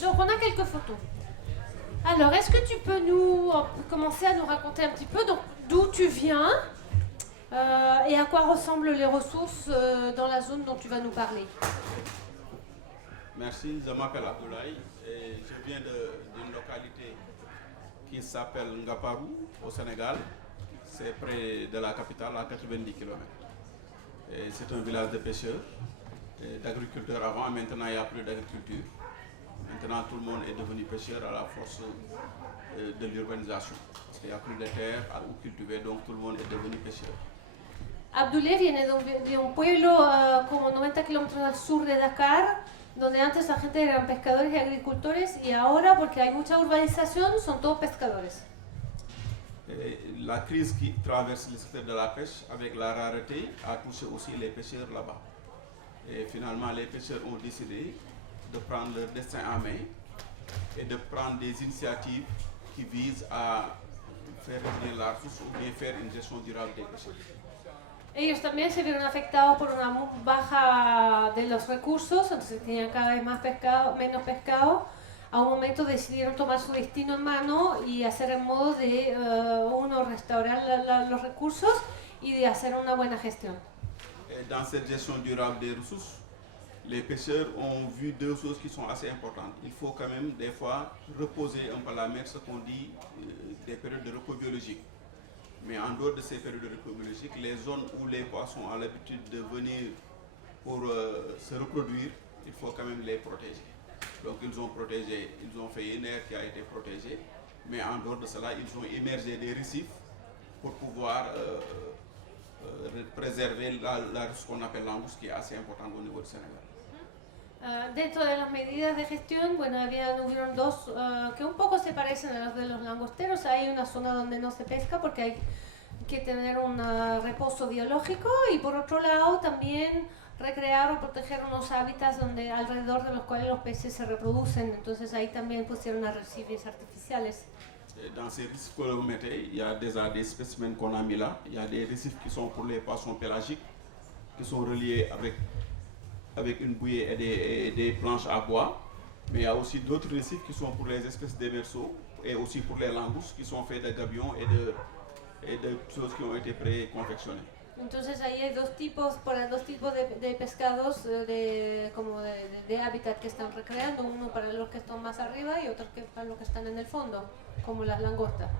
Donc on a quelques photos. Alors, est-ce que tu peux commencer à nous raconter un petit peu d'où tu viens et à quoi ressemblent les ressources dans la zone dont tu vas nous parler? Merci, je m'appelle Abdoulaye et je viens d'une localité qui s'appelle Ngaparou au Sénégal. C'est près de la capitale, à 90 km. C'est un village de pêcheurs, d'agriculteurs avant. Maintenant, il n'y a plus d'agriculture. Maintenant, tout le monde est devenu pêcheur à la force de l'urbanisation. Parce qu'il n'y a plus de terre où cultiver, donc tout le monde est devenu pêcheur. Abdoulaye viene de un pueblo como 90 kilómetros al sur de Dakar, donde antes la gente eran pescadores y agricultores, y ahora, porque hay mucha urbanización, son todos pescadores. Et la crise qui traverse le secteur de la pêche, avec la rareté, a touché aussi les pêcheurs là-bas. Et finalement, les pêcheurs ont décidé de prendre leur destin en main et de prendre des initiatives qui visent à faire revenir la ressource ou bien faire une gestion durable des pêcheurs. Ellos también se vieron afectados por una baja de los recursos, entonces tenían cada vez menos pescado. A un momento decidieron tomar su destino en mano y hacer en modo de restaurar los recursos y de hacer una buena gestión. Et dans cette gestion durable des ressources, les pêcheurs ont vu deux choses qui sont assez importantes. Il faut quand même des fois reposer un peu la mer, ce qu'on dit des périodes de repos biologique. Mais en dehors de ces périodes de repos biologique, les zones où les poissons ont l'habitude de venir pour se reproduire, il faut quand même les protéger. Donc ils ont fait une aire qui a été protégée, mais en dehors de cela, ils ont immergé des récifs pour pouvoir préserver ce qu'on appelle l'angouste, qui est assez importante au niveau du Sénégal. Dentro de las medidas de gestión, bueno, hubieron dos que un poco se parecen a las de los langosteros. Hay una zona donde no se pesca porque hay que tener un reposo biológico, y por otro lado también recrear o proteger unos hábitats alrededor de los cuales los peces se reproducen. Entonces ahí también pusieron arrecifes artificiales. Dans ces récifs que vous mettez, il y a déjà des spécimens qu'on a mis là. Il y a des récifs qui sont pour les poissons pélagiques, qui sont reliés avec une bouée et des planches à bois. Mais il y a aussi d'autres récifs qui sont pour les espèces démersaux et aussi pour les langoustes, qui sont faits de gabions et de choses qui ont été préconfectionnées. Entonces ahí hay dos tipos de pescados de hábitat que están recreando, uno para los que están más arriba y otro para los que están en el fondo, como las langostas.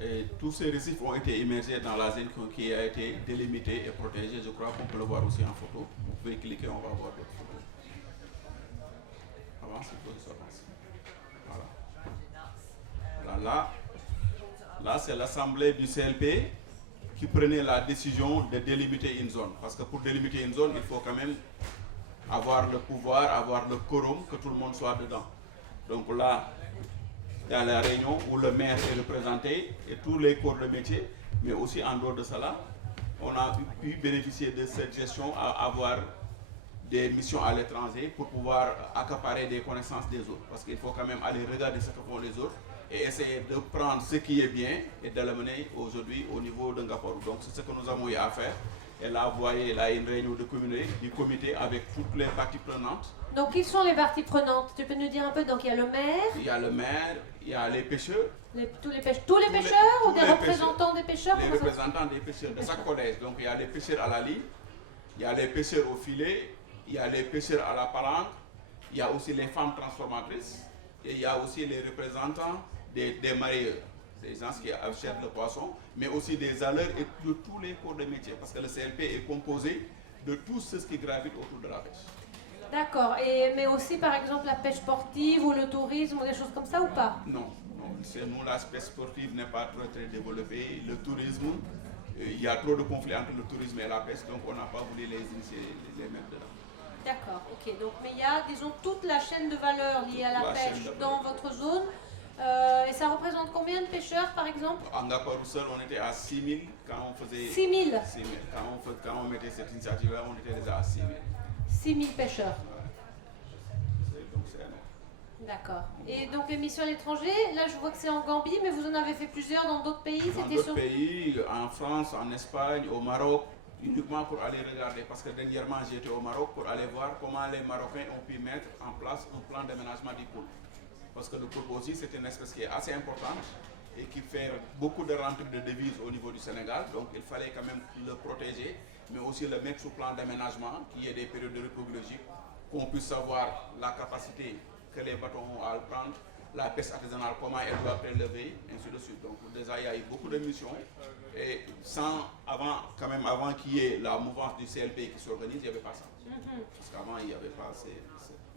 Et tous ces récifs ont été immergés dans la zone qui a été délimitée et protégée. Je crois qu'on peut le voir aussi en photo. Vous pouvez cliquer, on va voir d'autres photos. Avance, avance. Voilà. Là c'est l'assemblée du CLP qui prenait la décision de délimiter une zone. Parce que pour délimiter une zone, il faut quand même avoir le pouvoir, avoir le quorum, que tout le monde soit dedans. Donc là, il y a la réunion où le maire est représenté et tous les corps de métier, mais aussi en dehors de cela, on a pu bénéficier de cette gestion à avoir des missions à l'étranger pour pouvoir accaparer des connaissances des autres. Parce qu'il faut quand même aller regarder ce que font les autres et essayer de prendre ce qui est bien et de l'amener aujourd'hui au niveau de Ngaparou. Donc c'est ce que nous avons eu à faire. Et là, vous voyez, là, une réunion du comité avec toutes les parties prenantes. Donc, qui sont les parties prenantes? Tu peux nous dire un peu? Donc, il y a le maire. Il y a le maire, il y a les pêcheurs. Tous les pêcheurs ou des représentants des pêcheurs? Les représentants des pêcheurs de chaque collège. Donc, il y a les pêcheurs à la ligne, il y a les pêcheurs au filet, il y a les pêcheurs à la palanque, il y a aussi les femmes transformatrices et il y a aussi les représentants des marieurs. Des gens qui achètent le poisson, mais aussi des alleurs et de tous les corps de métier, parce que le CLP est composé de tout ce qui gravite autour de la pêche. D'accord, mais aussi par exemple la pêche sportive ou le tourisme ou des choses comme ça ou pas? Non, nous la pêche sportive n'est pas très développée. Le tourisme, il y a trop de conflits entre le tourisme et la pêche, donc on n'a pas voulu les initier, les mettre dedans. D'accord, ok, donc mais il y a, disons, toute la chaîne de valeur liée à la pêche dans votre zone. Et ça représente combien de pêcheurs par exemple? En Ngaparou seul, on était à 6 000 quand on faisait. 6 000 Quand on mettait cette initiative-là, on était déjà à 6 000. 6 000 pêcheurs. Donc c'est énorme. D'accord. Et donc les missions à l'étranger, là je vois que c'est en Gambie, mais vous en avez fait plusieurs dans d'autres pays? Dans d'autres pays, en France, en Espagne, au Maroc, uniquement pour aller regarder. Parce que dernièrement, j'étais au Maroc pour aller voir comment les Marocains ont pu mettre en place un plan d'aménagement du pôle. parce que le poulpe aussi c'est une espèce qui est assez importante et qui fait beaucoup de rentrées de devises au niveau du Sénégal, donc il fallait quand même le protéger, mais aussi le mettre sous plan d'aménagement, qu'il y ait des périodes de repos biologique, qu'on puisse savoir la capacité que les bateaux ont à le prendre, la pêche artisanale, comment elle doit prélever, ainsi de suite. Donc déjà il y a eu beaucoup de missions, et avant qu'il y ait la mouvance du CLP qui s'organise, il n'y avait pas ça. Parce qu'avant il n'y avait pas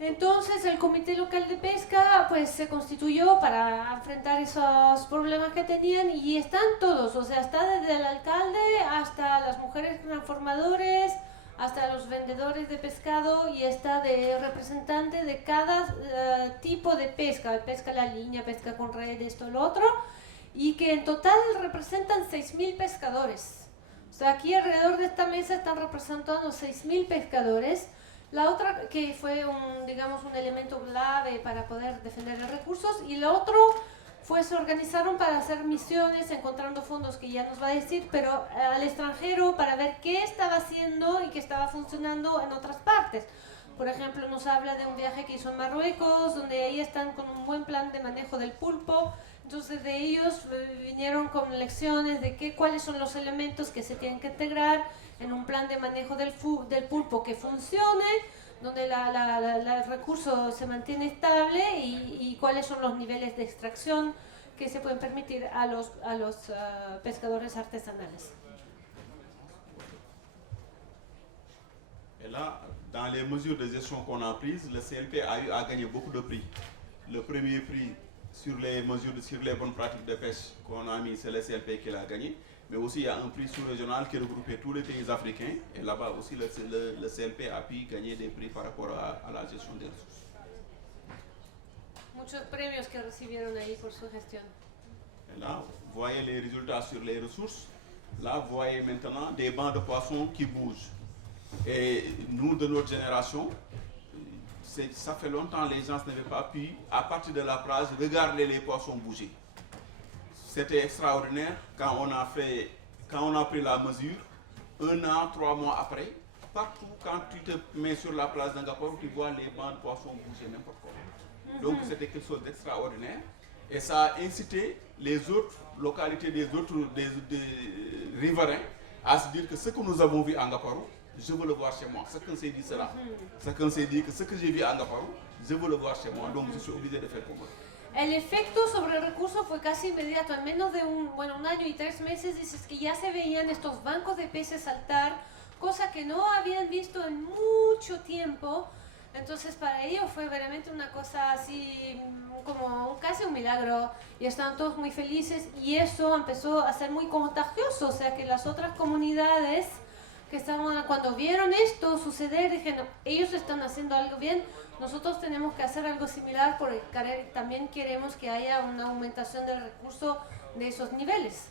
Entonces el Comité Local de Pesca pues se constituyó para enfrentar esos problemas que tenían y están todos, o sea, está desde el alcalde hasta las mujeres transformadores, hasta los vendedores de pescado y está de representante de cada tipo de pesca, pesca a la línea, pesca con red, esto, lo otro, y que en total representan 6.000 pescadores. O sea, aquí alrededor de esta mesa están representando 6.000 pescadores. La otra que fue un elemento clave para poder defender los recursos, y lo otro fue se organizaron para hacer misiones encontrando fondos que ya nos va a decir, pero al extranjero para ver qué estaba haciendo y qué estaba funcionando en otras partes. Por ejemplo, nos habla de un viaje que hizo en Marruecos, donde ahí están con un buen plan de manejo del pulpo. Entonces de ellos vinieron con lecciones de cuáles son los elementos que se tienen que integrar en un plan de manejo del pulpo que funcione, donde el recurso se mantiene estable y cuáles son los niveles de extracción que se pueden permitir a los pescadores artesanales. Et là, dans les mesures de gestion qu'on a prises, le CLP a eu à gagner beaucoup de prix. Le premier prix sur les mesures, sur les bonnes pratiques de pêche qu'on a mis, c'est le CLP qui l'a gagné. Mais aussi, il y a un prix sous-régional qui regroupait tous les pays africains. Et là-bas aussi, le CLP a pu gagner des prix par rapport à la gestion des ressources. Muchos premios que recibieron ahí por su gestión. Et là, vous voyez les résultats sur les ressources. Là, vous voyez maintenant des bancs de poissons qui bougent. Et nous, de notre génération, ça fait longtemps que les gens n'avaient pas pu, à partir de la plage, regarder les poissons bouger. C'était extraordinaire quand on a pris la mesure, 1 an, 3 mois après, partout quand tu te mets sur la plage d'Angapor, tu vois les bancs de poissons bouger n'importe comment. Donc c'était quelque chose d'extraordinaire et ça a incité les autres localités des riverains à se dire que ce que nous avons vu à Angaporo, je veux le voir chez moi. Chacun s'est dit cela. Chacun s'est dit que ce que j'ai vu à Angaporo, je veux le voir chez moi, donc je suis obligé de faire comme eux. El efecto sobre el recurso fue casi inmediato. En menos de un año y 3 meses, dices que ya se veían estos bancos de peces saltar, cosa que no habían visto en mucho tiempo. Entonces para ellos fue realmente una cosa así como casi un milagro y estaban todos muy felices y eso empezó a ser muy contagioso, o sea que las otras comunidades que estaban, cuando vieron esto suceder, dijeron, ellos están haciendo algo bien, nosotros tenemos que hacer algo similar porque también queremos que haya una aumentación del recurso de esos niveles.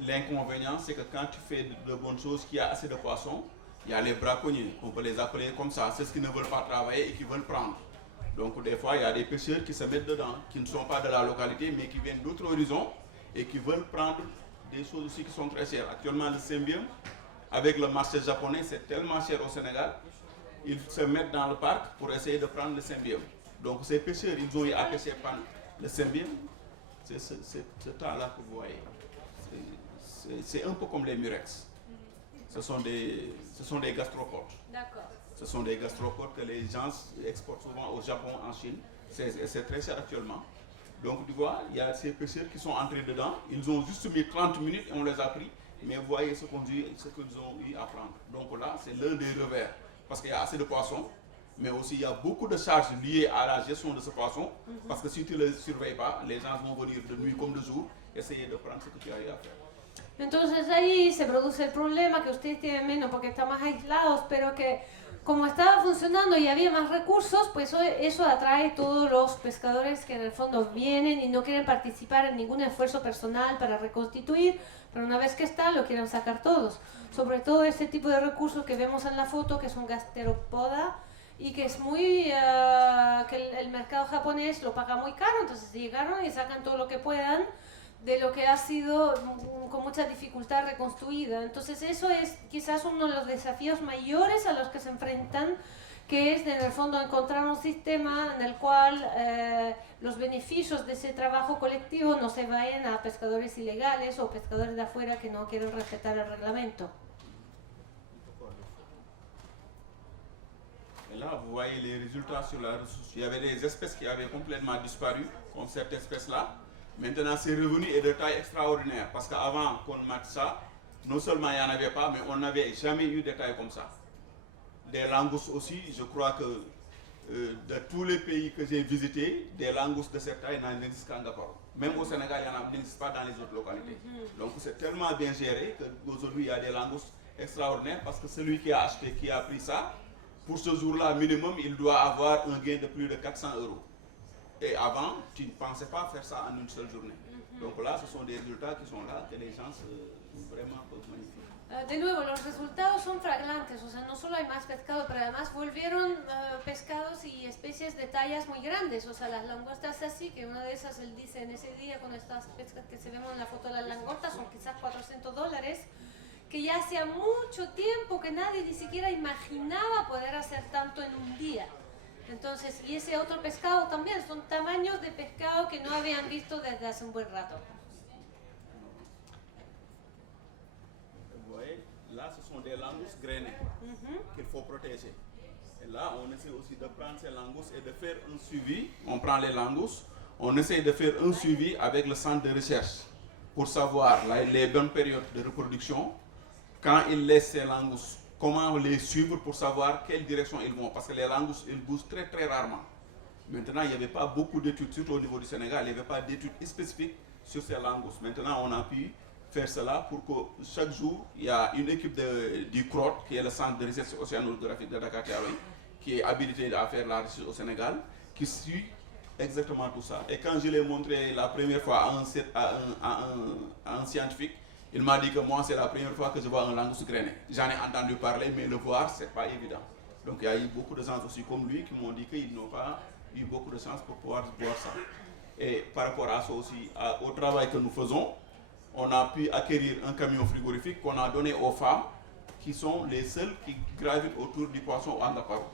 L'inconvénient, c'est que quand tu fais de bonnes choses, qu'il y a assez de poissons, il y a les braconniers, on peut les appeler comme ça, c'est ceux qui ne veulent pas travailler et qui veulent prendre. Donc des fois, il y a des pêcheurs qui se mettent dedans, qui ne sont pas de la localité, mais qui viennent d'autres horizons et qui veulent prendre des choses aussi qui sont très chères. Actuellement, le cymbium, avec le marché japonais, c'est tellement cher au Sénégal, ils se mettent dans le parc pour essayer de prendre le cymbium. Donc ces pêcheurs, ils ont eu à pêcher par le cymbium, c'est ce temps-là que vous voyez. C'est un peu comme les murex. Ce sont des gastropodes. D'accord. Ce sont des gastropodes que les gens exportent souvent au Japon, en Chine. C'est très cher actuellement. Donc tu vois, il y a ces pêcheurs qui sont entrés dedans. Ils ont juste mis 30 minutes et on les a pris. Mais vous voyez ce qu'ils ont eu à prendre. Donc là, c'est l'un des revers. Parce qu'il y a assez de poissons, mais aussi il y a beaucoup de charges liées à la gestion de ce poisson. Parce que si tu ne le surveilles pas, les gens vont venir de nuit comme de jour, essayer de prendre ce que tu as eu à faire. Entonces ahí se produce el problema que ustedes tienen menos porque están más aislados, pero que como estaba funcionando y había más recursos, pues eso atrae a todos los pescadores que en el fondo vienen y no quieren participar en ningún esfuerzo personal para reconstituir, pero una vez que está lo quieren sacar todos. Sobre todo este tipo de recursos que vemos en la foto, que es un gasteropoda y que es muy, que el mercado japonés lo paga muy caro, entonces llegaron y sacan todo lo que puedan de lo que ha sido con mucha dificultad reconstruida. Entonces eso es quizás uno de los desafíos mayores a los que se enfrentan que es en el fondo encontrar un sistema en el cual los beneficios de ese trabajo colectivo no se vayan a pescadores ilegales o pescadores de afuera que no quieren respetar el reglamento. Et là, vous voyez les résultats sur la ressource. Il y avait des espèces qui avaient complètement disparu, comme cette espèce-là. Maintenant, c'est revenu et de taille extraordinaire. Parce qu'avant qu'on mate ça, non seulement il n'y en avait pas, mais on n'avait jamais eu de taille comme ça. Des langoustes aussi, je crois que de tous les pays que j'ai visités, des langoustes de cette taille n'existent qu'en Gabon. Même au Sénégal, il n'existe pas dans les autres localités. Donc c'est tellement bien géré qu'aujourd'hui, il y a des langoustes extraordinaires parce que celui qui a acheté, qui a pris ça, pour ce jour-là, minimum, il doit avoir un gain de plus de 400 €. Et avant, tu ne pensais pas faire ça en une seule journée. Donc là, ce sont des résultats qui sont là, que les gens vraiment peuvent magnifier. De nuevo, los resultados son flagrantes, o sea, no solo hay más pescado, pero además volvieron pescados y especies de tallas muy grandes, o sea, las langostas así, que una de esas él dice en ese día con estas pescas que se vemos en la foto de las langostas son quizás $400, que ya hacía mucho tiempo que nadie ni siquiera imaginaba poder hacer tanto en un día. Entonces, y ese otro pescado también, son tamaños de pescado que no habían visto desde hace un buen rato. Là, ce sont des langoustes grainées qu'il faut protéger. Et là, on essaie aussi de prendre ces langoustes et de faire un suivi. On prend les langoustes, on essaie de faire un suivi avec le centre de recherche pour savoir les bonnes périodes de reproduction. Quand ils laissent ces langoustes, comment les suivre pour savoir quelle direction ils vont. Parce que les langoustes, ils bougent très très rarement. Maintenant, il n'y avait pas beaucoup d'études, surtout au niveau du Sénégal, il n'y avait pas d'études spécifiques sur ces langoustes. Maintenant, on a pu faire cela pour que chaque jour, il y a une équipe du CROT, qui est le centre de recherche océanographique de Dakar, qui est habilité à faire la recherche au Sénégal, qui suit exactement tout ça. Et quand je l'ai montré la première fois à un scientifique, il m'a dit que moi, c'est la première fois que je vois un langouste grainé. J'en ai entendu parler, mais le voir, c'est pas évident. Donc il y a eu beaucoup de gens aussi comme lui qui m'ont dit qu'ils n'ont pas eu beaucoup de chance pour pouvoir voir ça. Et par rapport à ça aussi, au travail que nous faisons, on a pu acquérir un camion frigorifique qu'on a donné aux femmes qui sont les seules qui gravitent autour du poisson au Angaparo.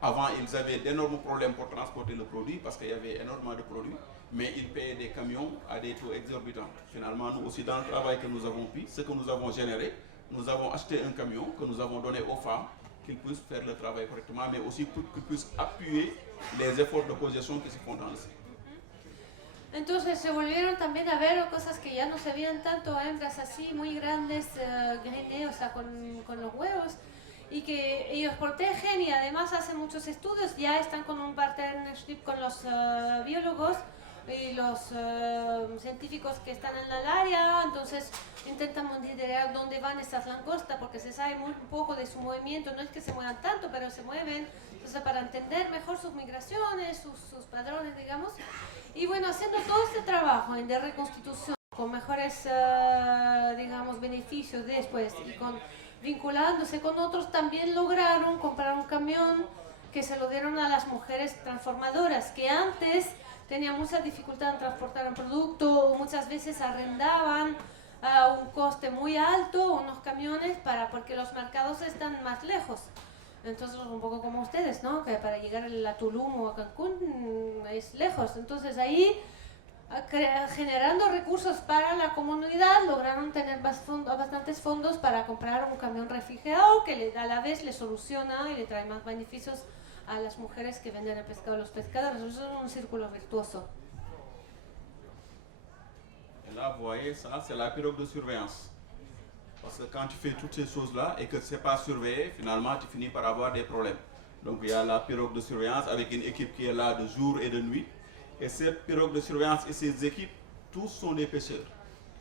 Avant, ils avaient d'énormes problèmes pour transporter le produit parce qu'il y avait énormément de produits, mais ils payaient des camions à des taux exorbitants. Finalement, nous aussi, dans le travail que nous avons pris, ce que nous avons généré, nous avons acheté un camion que nous avons donné aux femmes qu'ils puissent faire le travail correctement, mais aussi pour qu'ils puissent appuyer les efforts de cogestion qui se font dans le site. Entonces se volvieron también a ver cosas que ya no se veían tanto, hembras así muy grandes, grainées, o sea, con los huevos, y que ellos protegen y además hacen muchos estudios, ya están con un partnership con los biólogos y los científicos que están en el área, entonces intentan monitorear dónde van estas langostas porque se sabe muy poco de su movimiento, no es que se muevan tanto, pero se mueven, entonces para entender mejor sus migraciones, sus padrones, digamos. Y bueno, haciendo todo este trabajo de reconstitución con mejores, digamos, beneficios después y vinculándose con otros, también lograron comprar un camión que se lo dieron a las mujeres transformadoras, que antes tenían mucha dificultad en transportar un producto o muchas veces arrendaban a un coste muy alto unos camiones porque los mercados están más lejos. Entonces, un poco como ustedes, ¿no? Que para llegar a Tulum o a Cancún es lejos. Entonces, ahí, generando recursos para la comunidad, lograron tener bastantes fondos para comprar un camión refrigerado que a la vez le soluciona y le trae más beneficios a las mujeres que venden el pescado a los pescadores. Eso es un círculo virtuoso. Et là, vous voyez, ça, c'est la pirogue de surveillance. Parce que quand tu fais toutes ces choses-là et que ce n'est pas surveillé, finalement, tu finis par avoir des problèmes. Donc, il y a la pirogue de surveillance avec une équipe qui est là de jour et de nuit. Et cette pirogue de surveillance et ces équipes, tous sont des pêcheurs.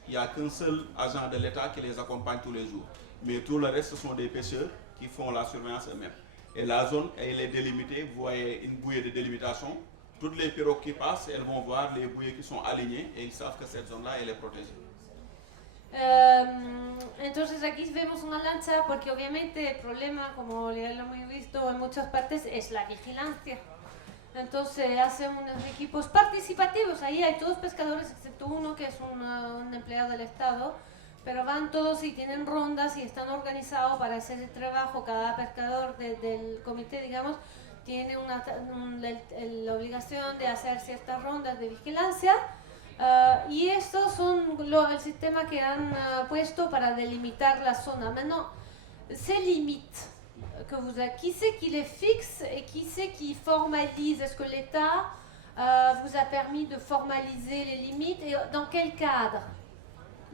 Il n'y a qu'un seul agent de l'État qui les accompagne tous les jours. Mais tout le reste, ce sont des pêcheurs qui font la surveillance eux-mêmes. Et la zone, elle est délimitée. Vous voyez une bouée de délimitation. Toutes les pirogues qui passent, elles vont voir les bouées qui sont alignées et ils savent que cette zone-là, elle est protégée. Entonces aquí vemos una lancha porque obviamente el problema, como ya lo hemos visto en muchas partes, es la vigilancia. Entonces hacen unos equipos participativos, ahí hay todos pescadores excepto uno que es un empleado del Estado, pero van todos y tienen rondas y están organizados para hacer el trabajo. Cada pescador del comité, digamos, tiene la obligación de hacer ciertas rondas de vigilancia. Y estos son el sistema que han puesto para delimitar la zona. Maintenant, ces limites, qui c'est qui les fixe et qui c'est qui formalise? Est-ce que l'État vous a permis de formaliser les limites et dans quel cadre?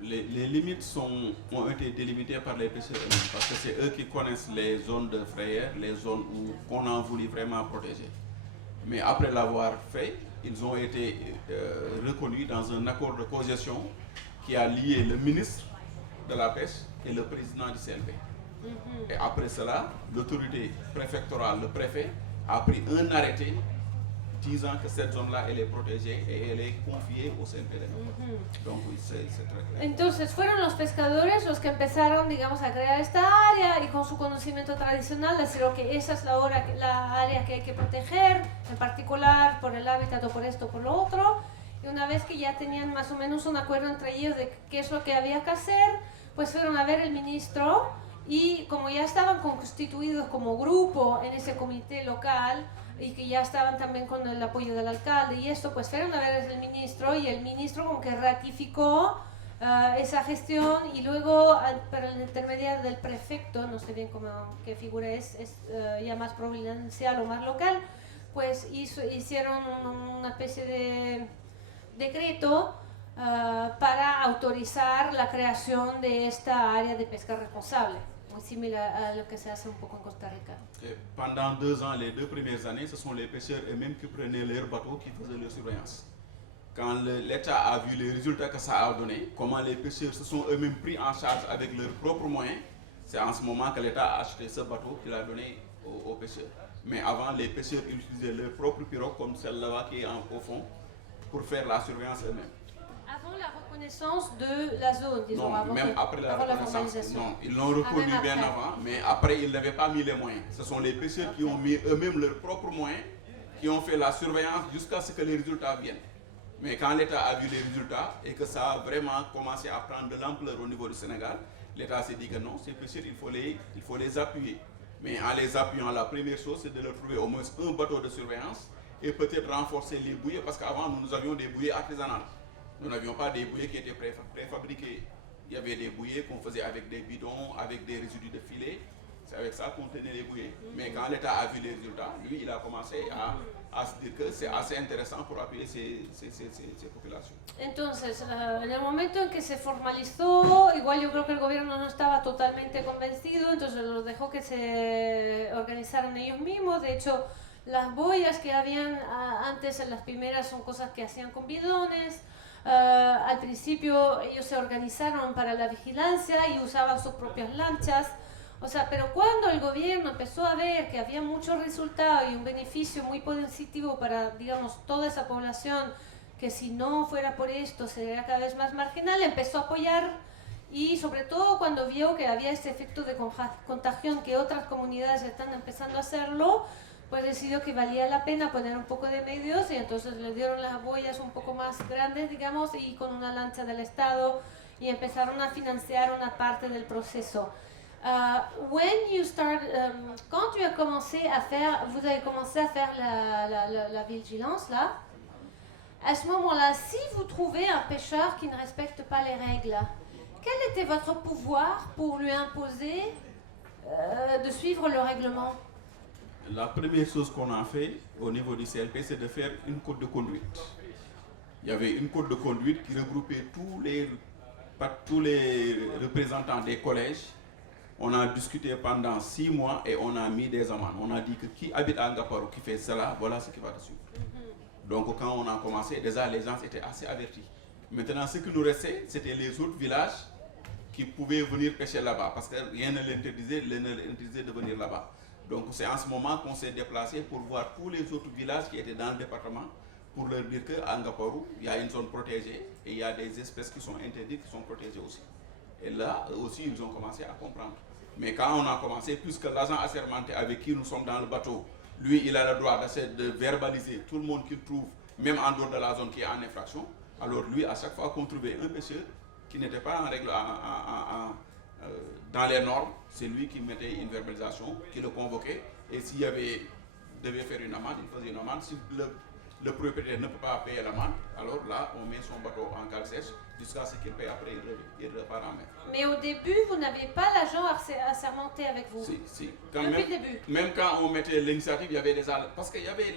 Les limites ont été délimitées par les pêcheurs eux-mêmes parce que c'est eux qui connaissent les zones de frayère, les zones qu'on a voulu vraiment protéger. Mais après l'avoir fait, ils ont été reconnus dans un accord de cogestion qui a lié le ministre de la Pêche et le président du CLP. Et après cela, l'autorité préfectorale, le préfet, a pris un arrêté disant que cette zone-là, elle est protégée et elle est confiée au CNP. Donc oui, c'est très clair. Entonces fueron los pescadores los que empezaron, digamos, a crear esta área y con su conocimiento tradicional decidieron que esa es la área que hay que proteger, en particular por el hábitat o por esto o por lo otro. Y una vez que ya tenían más o menos un acuerdo entre ellos de qué es lo que había que hacer, pues fueron a ver el ministro y como ya estaban constituidos como grupo en ese comité local, y que ya estaban también con el apoyo del alcalde y esto, pues fueron a ver el ministro y el ministro como que ratificó esa gestión y luego por el intermediario del prefecto, no sé bien cómo qué figura es ya más provincial o más local, pues hicieron una especie de decreto para autorizar la creación de esta área de pesca responsable. Similaire à ce que se hace un poco en Costa Rica. Et pendant 2 ans, les 2 premières années, ce sont les pêcheurs eux-mêmes qui prenaient leurs bateaux, qui faisaient leur surveillance. Quand l'État a vu les résultats que ça a donné, comment les pêcheurs se sont eux-mêmes pris en charge avec leurs propres moyens, c'est en ce moment que l'État a acheté ce bateau qu'il a donné aux pêcheurs. Mais avant, les pêcheurs utilisaient leurs propres pirogues comme celle-là qui est au fond pour faire la surveillance eux-mêmes. Avant la reconnaissance de la zone, disons. Non, avant même après la reconnaissance. Non, ils l'ont reconnu bien avant, mais après ils n'avaient pas mis les moyens. Ce sont les pêcheurs qui ont mis eux-mêmes leurs propres moyens, qui ont fait la surveillance jusqu'à ce que les résultats viennent. Mais quand l'État a vu les résultats et que ça a vraiment commencé à prendre de l'ampleur au niveau du Sénégal, l'État s'est dit que non, ces pêcheurs, il faut les appuyer. Mais en les appuyant, la première chose, c'est de leur trouver au moins un bateau de surveillance et peut-être renforcer les bouées, parce qu'avant, nous avions des bouées artisanales. Nous n'avions pas des bouées qui étaient préfabriquées. Il y avait des bouées qu'on faisait avec des bidons, avec des résidus de filet. C'est avec ça qu'on tenait les bouées. Mais quand l'État a vu les résultats, lui, il a commencé a se dire que c'est assez intéressant pour appuyer ces populations. Entonces, en el momento en que se formalizó, igual yo creo que el gobierno no estaba totalmente convencido, entonces los dejó que se organizaran ellos mismos. De hecho, las boyas que habían antes en las primeras son cosas que hacían con bidones. Al principio ellos se organizaron para la vigilancia y usaban sus propias lanchas. O sea, pero cuando el gobierno empezó a ver que había muchos resultados y un beneficio muy positivo para, digamos, toda esa población, que si no fuera por esto sería cada vez más marginal, empezó a apoyar y sobre todo cuando vio que había este efecto de contagión, que otras comunidades están empezando a hacerlo, pues decidió que valía la pena poner un poco de medios y entonces le dieron las boyas un poco más grandes, digamos, y con una lancha del Estado y empezaron a financiar una parte del proceso. When you start, quand tu as commencé à faire, vous avez commencé à faire la vigilance là, à ce moment-là, si vous trouvez un pêcheur qui ne respecte pas les règles, quel était votre pouvoir pour lui imposer de suivre le règlement? La première chose qu'on a fait au niveau du CLP, c'est de faire une code de conduite. Il y avait une code de conduite qui regroupait tous les représentants des collèges. On a discuté pendant 6 mois et on a mis des amendes. On a dit que qui habite à Ngaparou, qui fait cela, voilà ce qui va dessus. Donc quand on a commencé, déjà les gens étaient assez avertis. Maintenant, ce qui nous restait, c'était les autres villages qui pouvaient venir pêcher là-bas, parce que rien ne l'interdisait de venir là-bas. Donc c'est en ce moment qu'on s'est déplacé pour voir tous les autres villages qui étaient dans le département, pour leur dire qu'à Ngaparou, il y a une zone protégée et il y a des espèces qui sont interdites, qui sont protégées aussi. Et là aussi, ils ont commencé à comprendre. Mais quand on a commencé, puisque l'agent assermenté avec qui nous sommes dans le bateau, lui, il a le droit de verbaliser tout le monde qu'il trouve, même en dehors de la zone qui est en infraction. Alors lui, à chaque fois qu'on trouvait un pêcheur qui n'était pas en règle dans les normes, c'est lui qui mettait une verbalisation, qui le convoquait, et s'il devait faire une amende, il faisait une amende. Si le propriétaire ne peut pas payer l'amende, alors là, on met son bateau en cale sèche jusqu'à ce qu'il paye, après il repart en mer. Mais au début, vous n'aviez pas l'agent assermenté avec vous? Si. Depuis le début. Même quand on mettait l'initiative, il y avait déjà... Parce qu'il y avait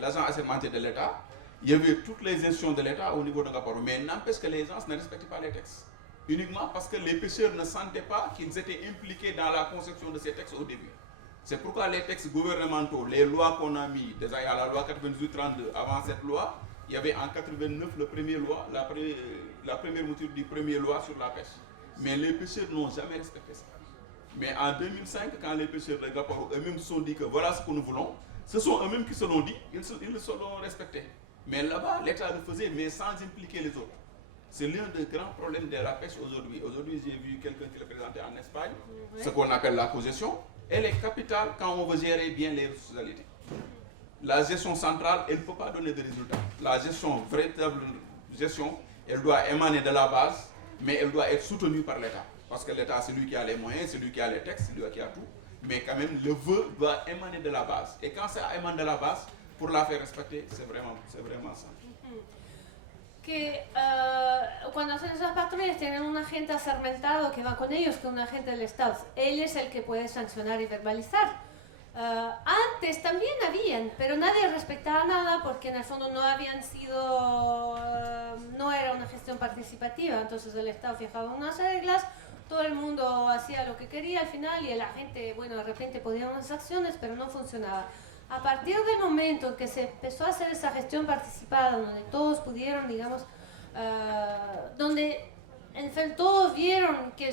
l'agent assermenté de l'État, il y avait toutes les institutions de l'État au niveau de Ngaparo. Mais n'empêche que les gens ne respectaient pas les textes. Uniquement parce que les pêcheurs ne sentaient pas qu'ils étaient impliqués dans la conception de ces textes au début. C'est pourquoi les textes gouvernementaux, les lois qu'on a mis, déjà il y a la loi 98-32, avant cette loi, il y avait en 89 la première mouture du premier loi sur la pêche. Mais les pêcheurs n'ont jamais respecté ça. Mais en 2005, quand les pêcheurs de Ngaparo eux-mêmes se sont dit que voilà ce que nous voulons, ce sont eux-mêmes qui se l'ont dit, ils le sont respectés. Mais là-bas, l'État le faisait, mais sans impliquer les autres. C'est l'un des grands problèmes de la pêche aujourd'hui. Aujourd'hui, j'ai vu quelqu'un qui le présentait en Espagne, ce qu'on appelle la cogestion. Elle est capitale quand on veut gérer bien les responsabilités. La gestion centrale, elle ne peut pas donner de résultats. La véritable gestion, elle doit émaner de la base, mais elle doit être soutenue par l'État. Parce que l'État, c'est lui qui a les moyens, c'est lui qui a les textes, c'est lui qui a tout. Mais quand même, le vœu doit émaner de la base. Et quand ça émane de la base, pour la faire respecter, c'est vraiment ça. Que cuando hacen esas patrullas tienen un agente assermentado que va con ellos, que es un agente del Estado. Él es el que puede sancionar y verbalizar. Antes también habían, pero nadie respetaba nada porque en el fondo no habían sido, no era una gestión participativa. Entonces el Estado fijaba unas reglas, todo el mundo hacía lo que quería al final y la gente, bueno, de repente podía unas acciones, pero no funcionaba. A partir del momento en que se empezó a hacer esa gestión participada, donde todos pudieron, digamos, donde en fin, todos vieron que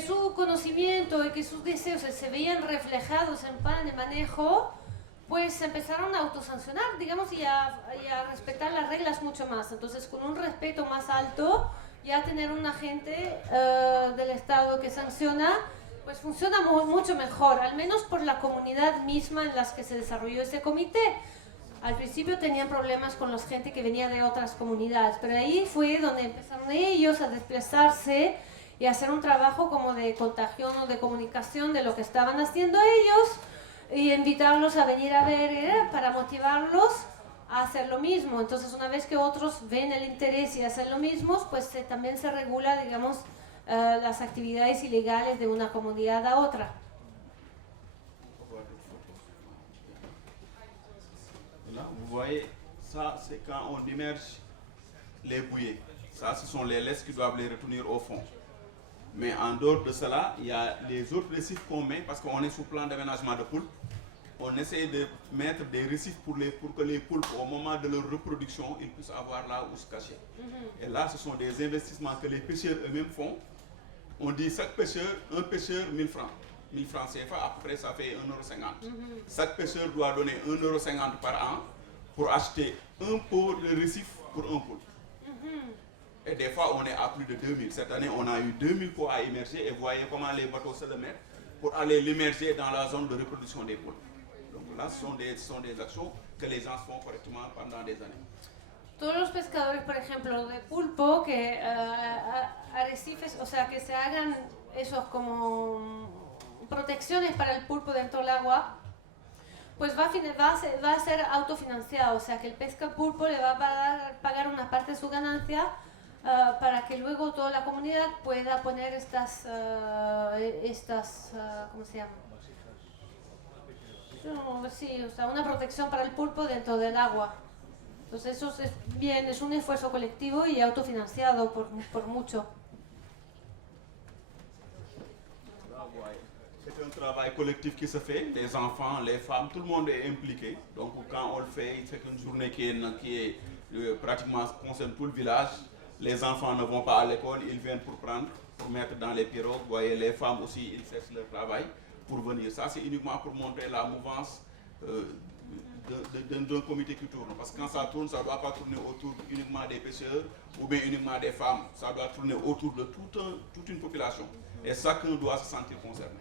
su conocimiento y que sus deseos se veían reflejados en plan de manejo, pues empezaron a autosancionar, digamos, y a respetar las reglas mucho más. Entonces, con un respeto más alto, ya tener un agente del Estado que sanciona, pues funciona mucho mejor, al menos por la comunidad misma en la que se desarrolló ese comité. Al principio tenían problemas con la gente que venía de otras comunidades, pero ahí fue donde empezaron ellos a desplazarse y a hacer un trabajo como de contagión o de comunicación de lo que estaban haciendo ellos y invitarlos a venir a ver para motivarlos a hacer lo mismo. Entonces, una vez que otros ven el interés y hacen lo mismo, pues también se regula, digamos, las actividades ilegales de una comunidad a otra. Là, vous voyez, ça c'est quand on immerge les bouillées. Ça, ce sont les laisses qui doivent les retourner au fond. Mais en dehors de cela, il y a les autres récifs qu'on met, parce qu'on est sous plan d'aménagement de poulpes. On essaie de mettre des récifs pour que les poulpes, au moment de leur reproduction, ils puissent avoir là où se cacher. Et là, ce sont des investissements que les pêcheurs eux-mêmes font. On dit chaque pêcheur, un pêcheur, 1000 francs. 1000 francs CFA, après ça fait 1,50 €. Chaque pêcheur doit donner 1,50 € par an pour acheter un pot de récif pour un poulpe. Et des fois, on est à plus de 2000. Cette année, on a eu 2000 pots à immerger et vous voyez comment les bateaux se le mettent pour aller l'immerger dans la zone de reproduction des poulpes. Donc là, ce sont des actions que les gens font correctement pendant des années. Todos los pescadores, por ejemplo, de pulpo, que arrecifes, o sea, que se hagan esos como protecciones para el pulpo dentro del agua, pues va a ser autofinanciado, o sea, que el pesca pulpo le va a pagar una parte de su ganancia para que luego toda la comunidad pueda poner estas ¿cómo se llama? Sí, o sea, una protección para el pulpo dentro del agua. Entonces eso es bien, es un esfuerzo colectivo y autofinanciado por mucho. C'est un travail collectif qui se fait, les enfants, les femmes, tout le monde est impliqué. Donc quand on le fait, c'est une journée qui est pratiquement concerne tout le village. Les enfants ne vont pas à l'école, ils viennent pour mettre dans les pirogues. Vous voyez, les femmes aussi, ils cessent leur travail pour venir. Ça, c'est uniquement pour montrer la mouvance d'un comité qui tourne. Parce que quand ça tourne, ça ne doit pas tourner autour uniquement des pêcheurs ou bien uniquement des femmes. Ça doit tourner autour de toute une population. Et chacun doit se sentir concerné.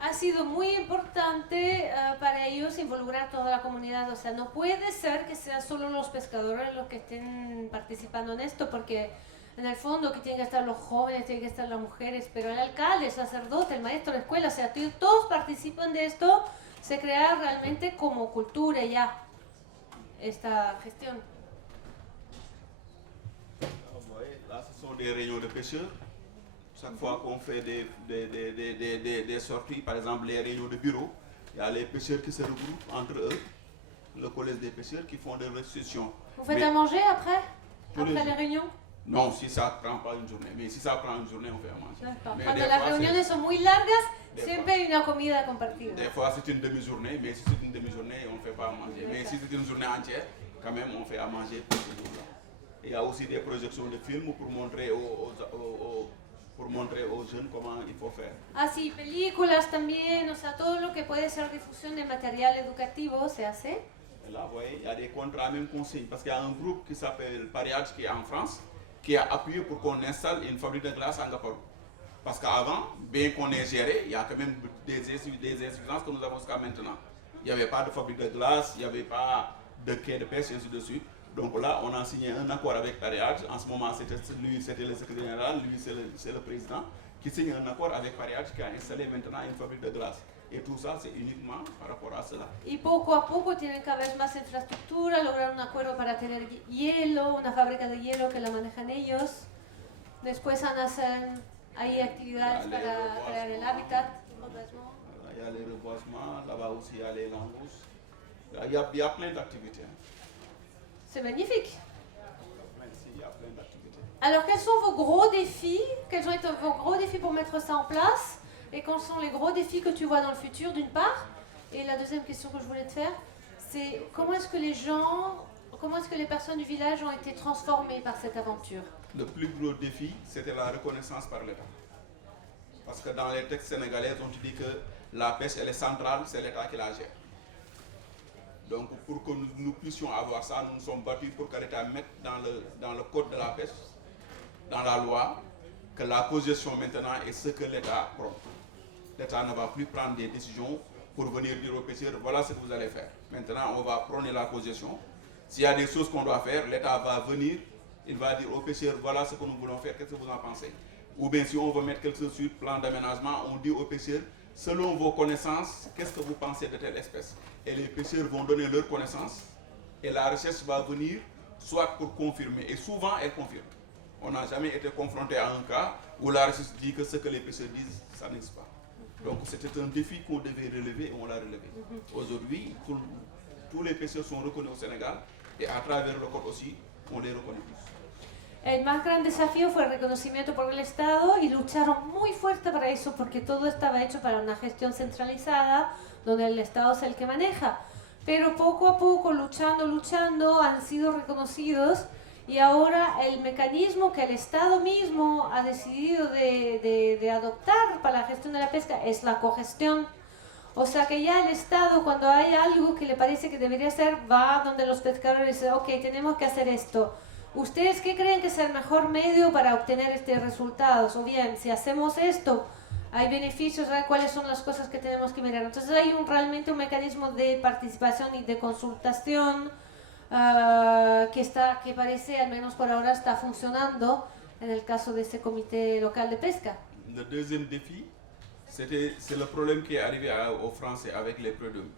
ha sido muy importante para ellos involucrar toda la comunidad. O sea, no puede ser que sean solo los pescadores los que estén participando en esto, porque en el fondo que tienen que estar los jóvenes, tienen que estar las mujeres, pero el alcalde, el sacerdote, el maestro de la escuela, o sea, todos participan de esto, se crea realmente como cultura ya esta gestión. Là, ce sont des réunions de pêcheurs. Chaque fois qu'on fait des sorties, par exemple les réunions de bureau, il y a les pêcheurs qui se regroupent entre eux, le collège des pêcheurs qui font des restitutions. Vous faites à manger après les réunions? Non, si ça ne prend pas une journée, mais si ça prend une journée, on fait à manger. Cuando las reuniones son muy largas, siempre hay una comida compartida. Des fois c'est une demi-journée, mais si c'est une demi-journée, on ne fait pas à manger. Mais si c'est une journée entière, quand même, on fait à manger pour ce jour-là. Il y a aussi des projections de films pour montrer aux jeunes comment il faut faire. Ah, sí, películas también, o sea, todo lo que puede ser difusión de material educativo se hace. Et là, vous voyez, il y a des contrats même qu'on signe, parce qu'il y a un groupe qui s'appelle Pariage qui est en France, qui a appuyé pour qu'on installe une fabrique de glace à Ngaporo. Parce qu'avant, bien qu'on ait géré, il y a quand même des insuffisances que nous avons jusqu'à maintenant. Il n'y avait pas de fabrique de glace, il n'y avait pas de quai de pêche, et ainsi de suite. Donc là, on a signé un accord avec Pariage. En ce moment, c'était le secrétaire général, lui c'est le président, qui signe un accord avec Pariage qui a installé maintenant une fabrique de glace. Et tout ça, c'est uniquement par rapport à cela. Y poco a poco tienen cada vez más infraestructura, lograr un acuerdo para tener hielo, una fábrica de hielo que la manejan ellos. Después hay actividades para crear el hábitat. Il y a les reboisements, là-bas aussi il y a les langoustes. Il y a plein d'activités. C'est magnifique. Il y a plein d'activités. Alors, quels sont vos gros défis? Quels ont été vos gros défis pour mettre ça en place? Et quels sont les gros défis que tu vois dans le futur, d'une part? Et la deuxième question que je voulais te faire, c'est comment est-ce que les personnes du village ont été transformées par cette aventure? Le plus gros défi, c'était la reconnaissance par l'État. Parce que dans les textes sénégalais, on te dit que la pêche, elle est centrale, c'est l'État qui la gère. Donc pour que nous puissions avoir ça, nous nous sommes battus pour que l'État mette dans le code de la pêche, dans la loi, que la cogestion maintenant est ce que l'État prend. L'État ne va plus prendre des décisions pour venir dire aux pêcheurs, voilà ce que vous allez faire. Maintenant, on va prôner la cogestion. S'il y a des choses qu'on doit faire, l'État va venir, il va dire aux pêcheurs, voilà ce que nous voulons faire, qu'est-ce que vous en pensez? Ou bien si on veut mettre quelque chose sur le plan d'aménagement, on dit aux pêcheurs, selon vos connaissances, qu'est-ce que vous pensez de telle espèce? Et les pêcheurs vont donner leurs connaissances et la recherche va venir soit pour confirmer, et souvent elle confirme. On n'a jamais été confronté à un cas où la recherche dit que ce que les pêcheurs disent, ça n'existe pas. Donc c'était un défi qu'on devait relever et on l'a relevé. Aujourd'hui, tous les pêcheurs sont reconnus au Sénégal et à travers le code aussi, on les reconnaît tous. El más gran desafío fue el reconocimiento por el Estado y lucharon muy fuerte para eso porque todo estaba hecho para una gestión centralizada donde el Estado es el que maneja. Pero poco a poco, luchando, han sido reconocidos y ahora el mecanismo que el Estado mismo ha decidido de adoptar para la gestión de la pesca es la cogestión. O sea que ya el Estado, cuando hay algo que le parece que debería ser, va donde los pescadores y dice, ok, tenemos que hacer esto. ¿Ustedes qué creen que es el mejor medio para obtener estos resultados? O bien, si hacemos esto, hay beneficios, ¿sabes cuáles son las cosas que tenemos que mirar? Entonces hay realmente un mecanismo de participación y de consultación que parece, al menos por ahora, está funcionando en el caso de ese comité local de pesca. Le deuxième défi, c'est le problème qui est arrivé aux Français avec les prud'hommes.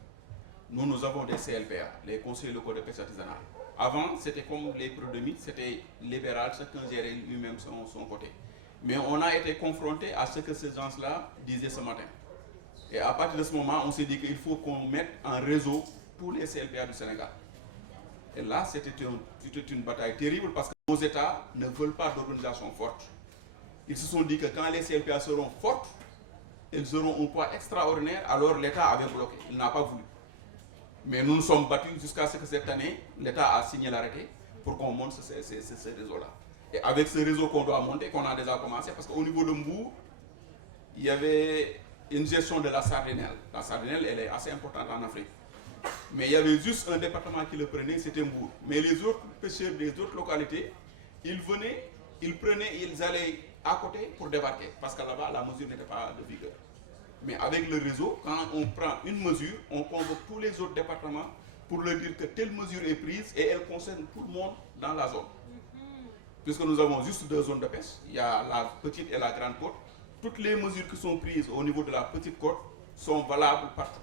Nous avons des CLPA, les conseils locaux de pêche artisanale. Avant, c'était comme les prud'hommes, c'était libéral, chacun gérait lui-même son côté. Mais on a été confronté à ce que ces gens-là disaient ce matin. Et à partir de ce moment, on s'est dit qu'il faut qu'on mette en réseau tous les CLPA du Sénégal. Et là, c'était une bataille terrible parce que nos États ne veulent pas d'organisation forte. Ils se sont dit que quand les CLPA seront fortes, elles auront un poids extraordinaire, alors l'État avait bloqué, il n'a pas voulu. Mais nous nous sommes battus jusqu'à ce que cette année, l'État a signé l'arrêté pour qu'on monte ce réseau-là. Et avec ce réseau qu'on doit monter, qu'on a déjà commencé, parce qu'au niveau de Mbour, il y avait une gestion de la sardinelle. La sardinelle, elle est assez importante en Afrique. Mais il y avait juste un département qui le prenait, c'était Mbour. Mais les autres pêcheurs des autres localités, ils venaient, ils prenaient, ils allaient à côté pour débarquer. Parce que là-bas, la mesure n'était pas de vigueur. Mais avec le réseau, quand on prend une mesure, on convoque tous les autres départements pour leur dire que telle mesure est prise et elle concerne tout le monde dans la zone. Puisque nous avons juste 2 zones de pêche, il y a la petite et la grande côte. Toutes les mesures qui sont prises au niveau de la petite côte sont valables partout.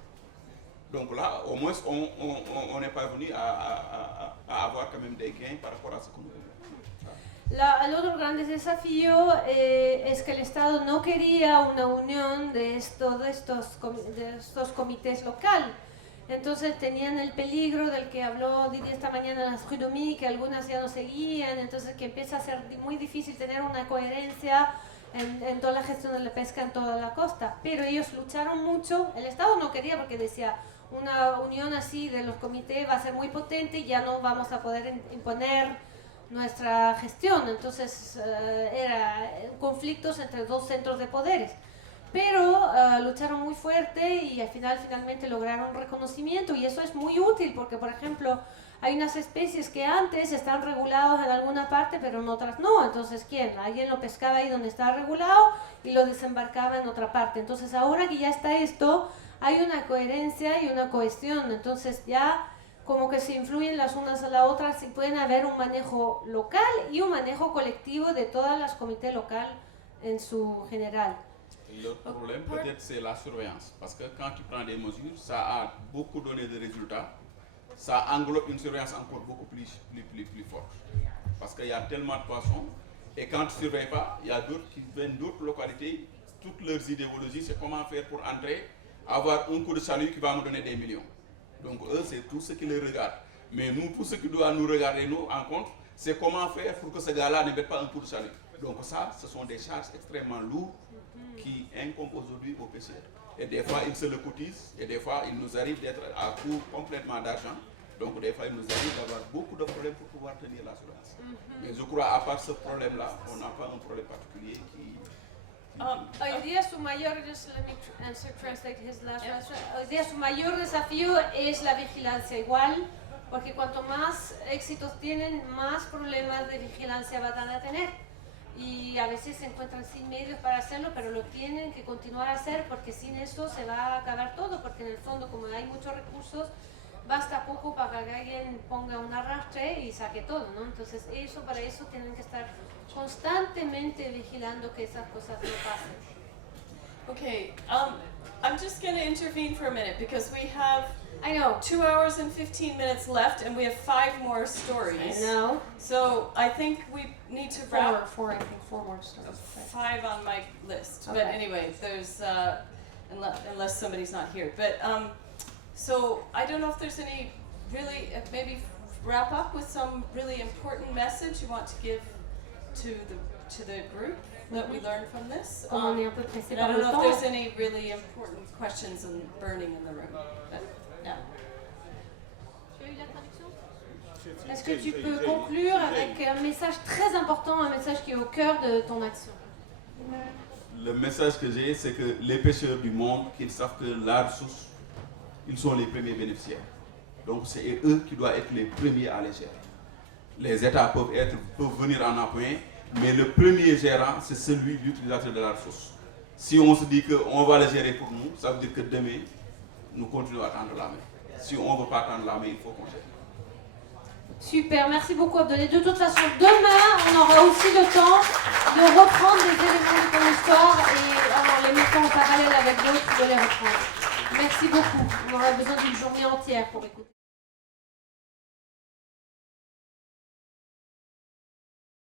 Donc là, au moins, on n'est pas venu à avoir quand même des gains par rapport à ce que nous voulons. El otro gran desafío es que el Estado no quería una unión de estos comités locales. Entonces tenían el peligro del que habló Didi esta mañana en las Prud'homies, que algunas ya no seguían, entonces que empieza a ser muy difícil tener una coherencia en toda la gestión de la pesca en toda la costa. Pero ellos lucharon mucho, el Estado no quería porque decía, una unión así de los comités va a ser muy potente y ya no vamos a poder imponer nuestra gestión, entonces era conflictos entre 2 centros de poderes, pero lucharon muy fuerte y finalmente lograron un reconocimiento y eso es muy útil porque, por ejemplo, hay unas especies que antes están regulados en alguna parte pero en otras no, entonces alguien lo pescaba ahí donde estaba regulado y lo desembarcaba en otra parte, entonces ahora que ya está esto, hay una coherencia y una cohesión, entonces ya como que se influyen las unas a las otras y pueden haber un manejo local y un manejo colectivo de todas las comités locales en su general. Le problème peut-être c'est la surveillance, parce que quand tu prends des mesures, ça a beaucoup donné de résultats, ça englobe une surveillance encore beaucoup plus forte, parce qu'il y a tellement de poissons, et quand tu ne surveilles pas, il y a d'autres qui viennent d'autres localités, toutes leurs idéologies, c'est comment faire pour entrer, avoir un coup de salut qui va me donner des millions. Donc eux, c'est tout ce qui les regarde. Mais nous, tout ce qui doit nous regarder, nous, en compte, c'est comment faire pour que ce gars-là ne mette pas un coup de salut. Donc ça, ce sont des charges extrêmement lourdes qui incombent aujourd'hui aux pêcheurs. Et des fois, ils se le cotisent, et des fois, il nous arrive d'être à court complètement d'argent. Donc des fois, il nous arrive d'avoir beaucoup de problèmes pour pouvoir tenir l'assurance. Mais je crois, à part ce problème-là, on n'a pas un problème particulier qui... Hoy día su mayor, hoy día su mayor desafío es la vigilancia igual, porque cuanto más éxitos tienen, más problemas de vigilancia van a tener. Y a veces se encuentran sin medios para hacerlo, pero lo tienen que continuar a hacer porque sin eso se va a acabar todo, porque en el fondo como hay muchos recursos, basta poco para que alguien ponga un arrastre y saque todo, ¿no? Entonces para eso tienen que estar constantemente vigilando que esas cosas no pasen. Okay, I'm just going to intervene for a minute because we have I know 2 hours and 15 minutes left and we have 5 more stories. I know. So I think we need to wrap. Four more stories. 5 on my list. Okay. But anyway, there's unless somebody's not here. But so I don't know if there's any really maybe wrap up with some really important message you want to give to the group that we learned from this. On est un peu pressé And I par don't le know temps. if there's any really important questions and burning in the room. But, yeah. Tu as eu la traduction? Est-ce que tu peux conclure avec un message très important, un message qui est au cœur de ton action? Le message que j'ai, c'est que les pêcheurs du monde, qu'ils savent que la ressource, ils sont les premiers bénéficiaires. Donc c'est eux qui doivent être les premiers à les gérer. Les États peuvent venir en appuyer, mais le premier gérant, c'est celui l'utilisateur de la ressource. Si on se dit qu'on va le gérer pour nous, ça veut dire que demain, nous continuons à tendre la main. Si on ne veut pas tendre la main, il faut qu'on gère. Super, merci beaucoup Abdoulaye. De toute façon, demain, on aura aussi le temps de reprendre des éléments de ton histoire et en les mettant en parallèle avec d'autres, de les reprendre. Merci beaucoup. On aura besoin d'une journée entière pour écouter.